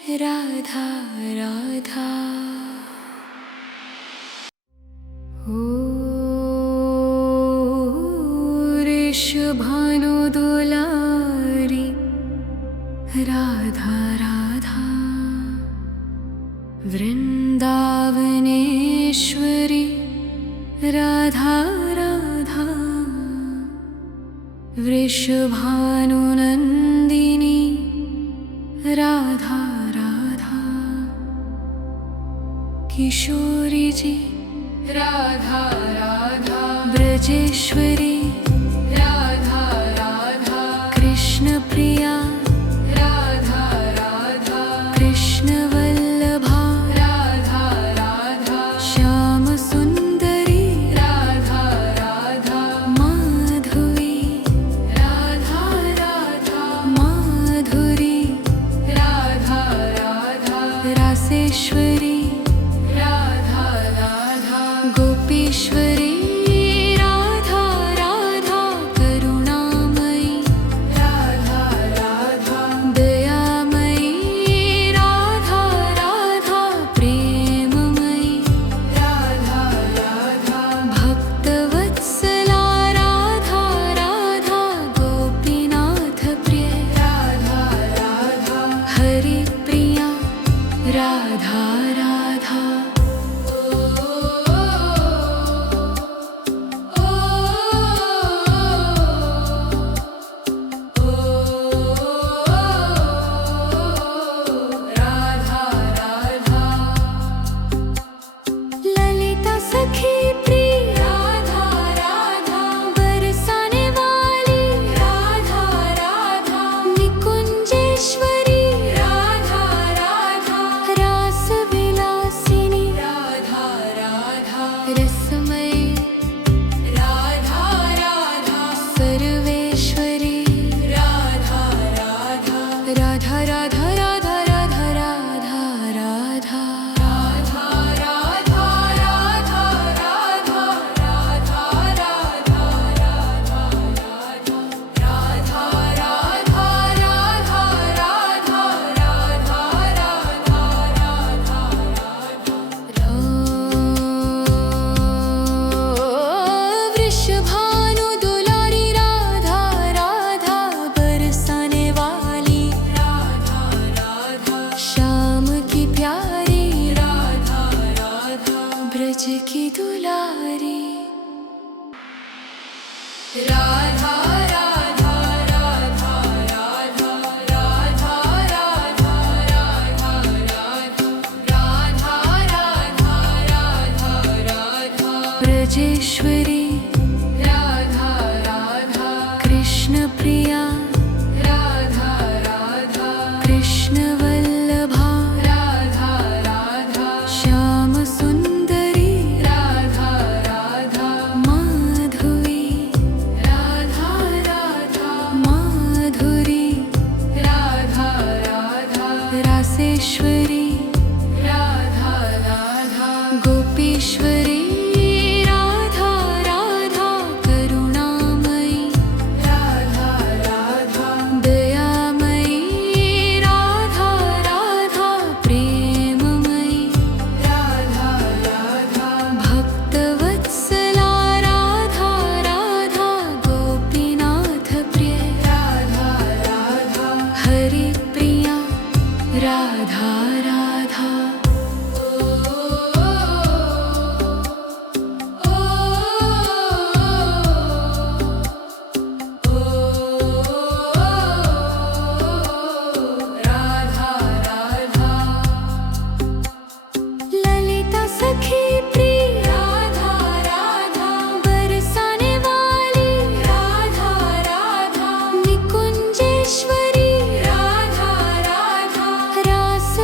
राधा राधा। ओ ऋषभानु दुलारी राधा राधा, वृंदावनेश्वरी राधा राधा, वृषभानुनंदिनी राधा राधा, किशोरी जी राधा राधा, ब्रजेश्वरी राधा राधा, कृष्ण प्रिया राधा राधा, कृष्ण वल्लभा राधा राधा, श्याम सुंदरी राधा राधा, माधवी राधा राधा, माधुरी राधा राधा, रासेश्वरी राधा राधा, गोपीश्वरी राधा राधा, करुणामयी राधा राधा, दयामयी राधा राधा, प्रेममयी राधा राधा, भक्तवत्सला राधा राधा, गोपीनाथ प्रिय राधा राधा, हरिप्रिया राधा राधा। राधा राधा, ललिता सखी प्रिय राधा राधा, बरसाने वाली राधा राधा, निकुंजेश्वरी राधा राधा, रास विलासिनी राधा राधा, रसमयी राधा राधा, सर्वेश्वरी राधा राधा, राधा राधा राधा राधा राधा राधा, राधा राधा राधा राधा, राधा राधा राधा राधा, राधा राधा राधा राधा, राधा राधा राधा राधा। वृषभानु दुलारी राधा राधा, बरसाने वाली राधा राधा, श्याम की प्यारी राधा राधा, ब्रज की दुलारी राधा राधा राधा राधा, राधा राधा राधा राधा, राधा राधा राधा राधा, ब्रजेश्वरी राधा राधा, कृष्ण प्रिया राधा राधा, कृष्ण वल्लभा राधा राधा, श्याम सुंदरी राधा राधा, माधवी राधा राधा, माधुरी राधा राधा, रासेश्वरी राधा राधा, गोपीश्वरी राधा राधा, करुणामयी राधा राधा, दयामयी राधा राधा, प्रेममयी राधा राधा, भक्तवत्सला राधा राधा, गोपीनाथ प्रिय राधा राधा, हरिप्रिया राधा राधा। राधा राधा, ललिता सखी प्रिय राधा राधा, बरसाने वाली राधा राधा, निकुंजेश्वरी राधा राधा, रास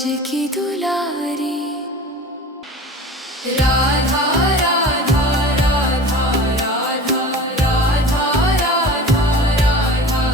ब्रज की दुलारी। राधा राधा राधा राधा राधा राधा राधा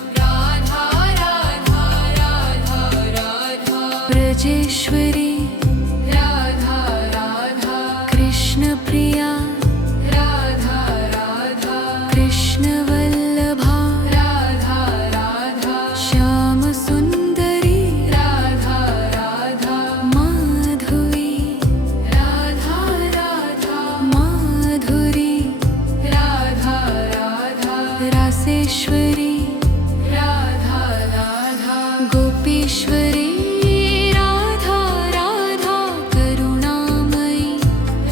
राधा राधा राधा राधा ब्रजेश्वरी राधा राधा कृष्ण प्रिया राधा राधा कृष्ण वल्लभा राधा राधा श्याम सुंदरी राधा राधा माधवी राधा राधा माधुरी राधा राधा रासेश्वरी राधा राधा गोपीश्वरी राधा राधा करुणामयी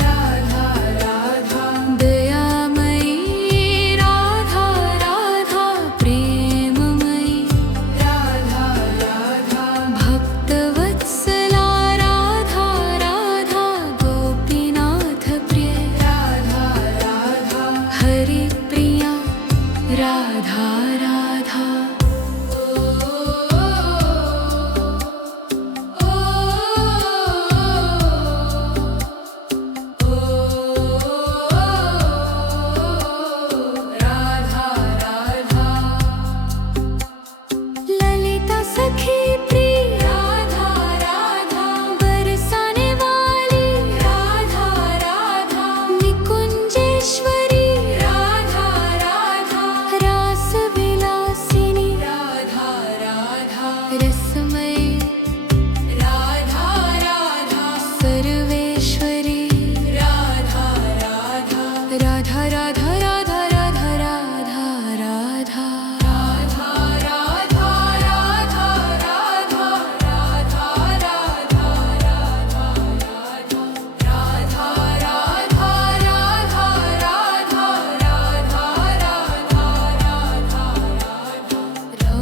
राधा राधा दयामयी राधा राधा प्रेममयी राधा राधा भक्तवत्सला राधा राधा गोपीनाथ प्रिय राधा राधा हरिप्रिया राधा राधा। राधा राधा ललिता सखी प्रिय राधा राधा बरसाने वाली राधा राधा निकुंजेश्वरी राधा राधा रास विलासिनी राधा राधा रसमयी राधा राधा सर्वेश्वरी राधा राधा राधा राधा राधा राधा राधा राधा राधा राधा राधा राधा राधा राधा राधा राधा राधा राधा राधा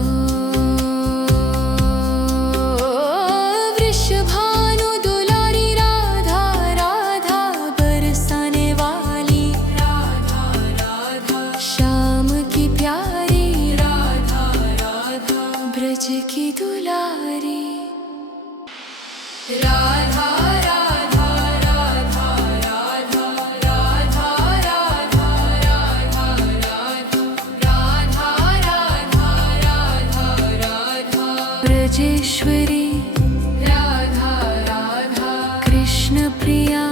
वृषभानु दुलारी राधा राधा बरसाने वाली राधा राधा श्याम की प्यारी राधा राधा ब्रज की दुलारी। राधा राधा राधा राधा राधा राधा राधा राधा राधा राधा राधा ब्रजेश्वरी राधा राधा कृष्ण प्रिया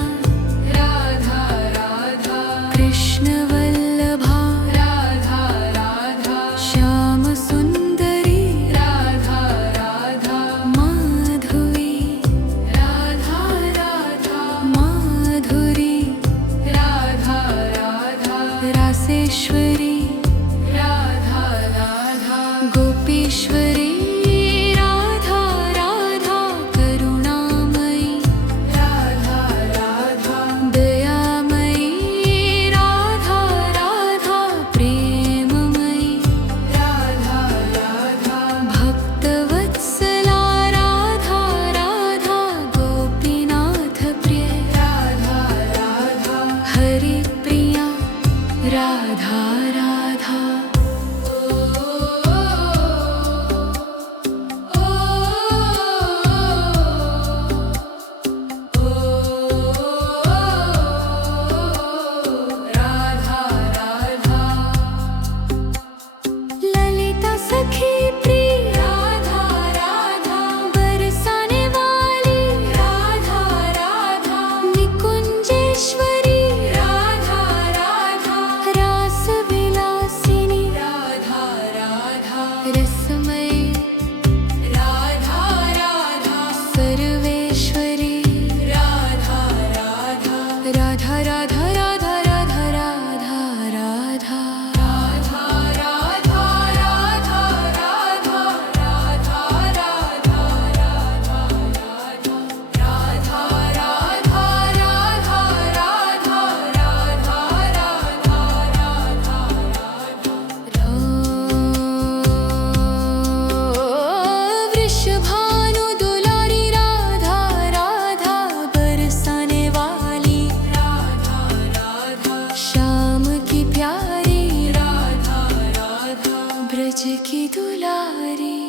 राधा राधा कृष्ण वल्लभा राधा राधा श्याम सुंदरी राधा राधा माधवी राधा राधा माधुरी राधा राधा रासेश्वरी राधा राधा गोपीश्वरी राधा राधा करुणामयी राधा राधा दयामयी राधा राधा प्रेममयी राधा राधा भक्तवत्सला राधा राधा गोपीनाथ प्रिय राधा राधा हरिप्रिया राधा राधा। राधा राधा ललिता सखी प्रिय राधा राधा बरसाने वाली राधा राधा निकुंजेश्वरी राधा राधा रास विलासिनी राधा राधा रसमयी राधा राधा सर्वेश्वरी राधा राधा राधा राधा राधा राधा राधा राधा राधा राधा राधा राधा राधा राधा राधा राधा राधा राधा वृषभानु दुलारी राधा राधा बरसाने वाली राधा राधा श्याम की प्यारी राधा राधा ब्रज की दुलारी।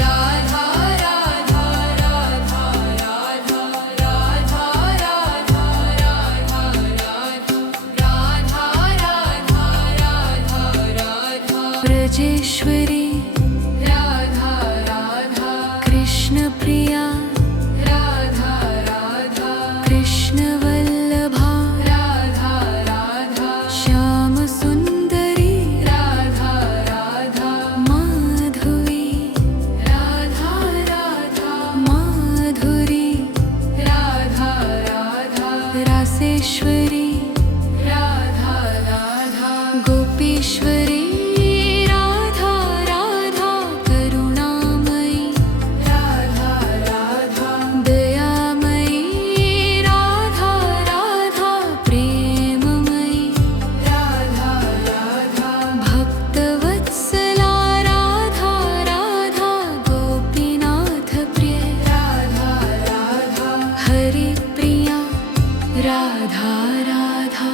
राधा ब्रजेश्वरी राधा राधा कृष्ण प्रिया राधा राधा कृष्ण वल्लभा राधा राधा श्याम सुंदरी राधा राधा माधवी राधा राधा माधुरी राधा राधा रासेश्वरी राधा राधा गोपीश्वरी राधा राधा करुणामयी राधा राधा दयामयी राधा राधा प्रेममयी राधा राधा भक्तवत्सला राधा राधा गोपीनाथ प्रिय राधा राधा हरिप्रिया राधा राधा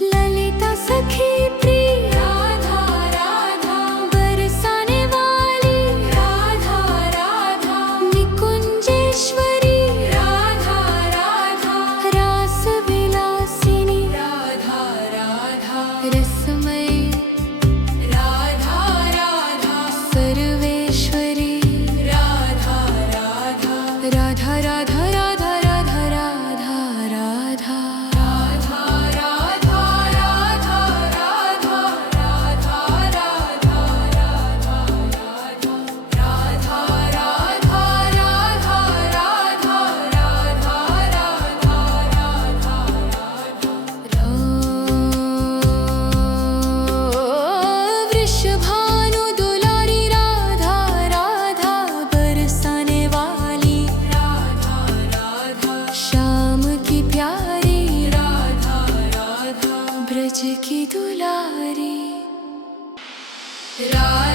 ललिता सखी प्रिय राधा राधा बरसाने वाली राधा राधा निकुंजेश्वरी राधा राधा रास विलासिनी राधा राधा रसमयी राधा राधा सर्वेश्वरी राधा राधा राधा राधा राधा राधा राधा राधा राधा राधा राधा राधा राधा राधा राधा राधा वृषभानु दुलारी राधा राधा बरसाने वाली राधा राधा श्याम की प्यारी राधा राधा ब्रज की दुलारी राधा